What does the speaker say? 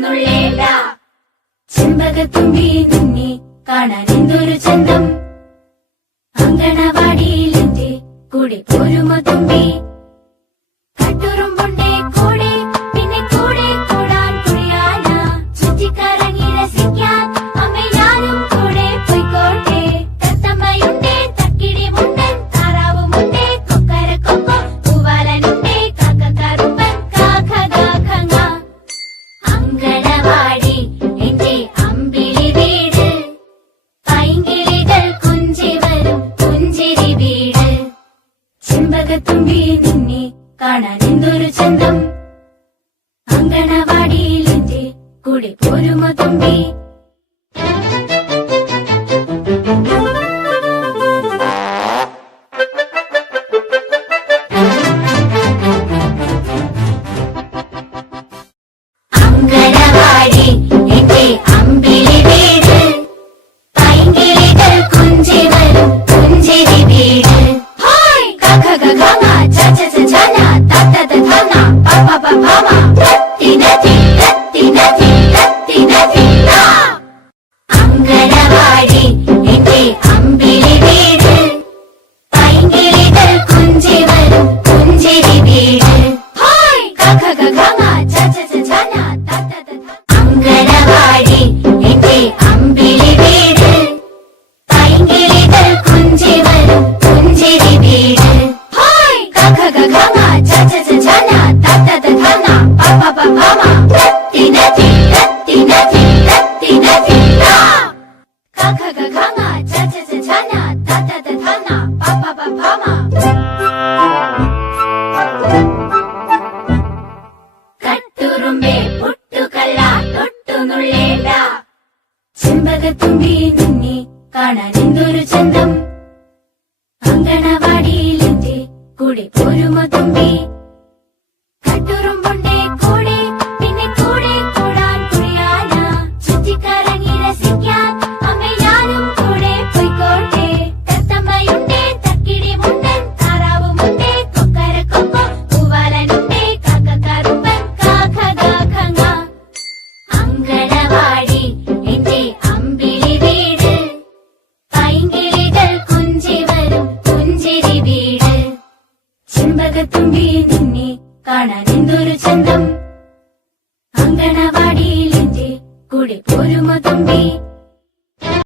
തൊട്ടുനുള്ളേണ്ട ചെമ്പകത്തുമ്പി നിന്നെ കാണാൻ എന്തൊരു ചന്തം അങ്കണവാടിയിലെന്റെ കൂടെ പോരുമോ തുമ്പി കട്ടുറുമ്പുണ്ടേ കൂടെ പിന്നെ കൂടെ കൂടാൻ കുഴിയാന ചുറ്റിക്കറങ്ങി രസിക്കാൻ അമ്മ ഞാനും കൂടെ പോയിക്കോട്ടെ തത്തമ്മയുണ്ടേ തക്കിടി മുണ്ടൻ താറാവുമുണ്ടേ കൊക്കര കൊക്കോ പൂവാലനുണ്ടേ കാക്കക്കറുമ്പൻ കാക്ക കാക്കങ്ങ അങ്കണവാടി എന്റെ അമ്പിളി വീട് പൈങ്കിളികൾ കുഞ്ചി വരും പുഞ്ചിരി വീട് ചെമ്പകത്തുമ്പി നിന്നെ കാണാൻ എന്തൊരു ചന്തം അങ്കണവാടിയിലെന്റെ കൂടെ പോരുമോ തുമ്പി അങ്കണവാടി എന്റെ അമ്പിളി വീട് പൈങ്കിളികൾ കുഞ്ചി വരും പുഞ്ചിരി വീട് അങ്കണവാടി എന്റെ അമ്പിളി വീട് പൈങ്കിളികൾ കുഞ്ചി വരും പുഞ്ചിരി വീട് അങ്കണവാടി എന്റെ അമ്പിളി വീട് പൈങ്കിളികൾ കുഞ്ചി വരും പുഞ്ചിരി വീട് കട്ടുറുമ്പേ പൊട്ടുകല്ല തൊട്ടുനുള്ളേണ്ട ചെമ്പകത്തുമ്പി നിന്നെ കാണാൻ എന്തൊരു ചന്തം അങ്കണവാടിയിലെന്റെ കൂടെ പോരുമോ തുമ്പി കട്ടുറുമ്പുണ്ടേ കൂടെ പിന്നെ കൂടെ കൂടാൻ കുഴിയാന ചുറ്റിക്കറങ്ങി രസിക്കാൻ അമ്മ ഞാനും കൂടെ പോയിക്കോട്ടെ തത്തമ്മയുണ്ടേ തക്കിടി മുണ്ടൻ താറാവുമുണ്ടേ കൊക്കര കൊക്കോ പൂവാലനുണ്ടേ കാക്കക്കറുമ്പൻ കാക്ക കാക്കങ്ങ അങ്കണവാടി എന്റെ അമ്പിളി വീട് പൈങ്കിളികൾ കുഞ്ചി വരും പുഞ്ചിരി വീട് ചെമ്പകത്തുമ്പി നിന്നെ കാണാൻ എന്തൊരു ചന്തം അങ്കണവാടിയിലെന്റെ കൂടെ പോരുമോ തുമ്പി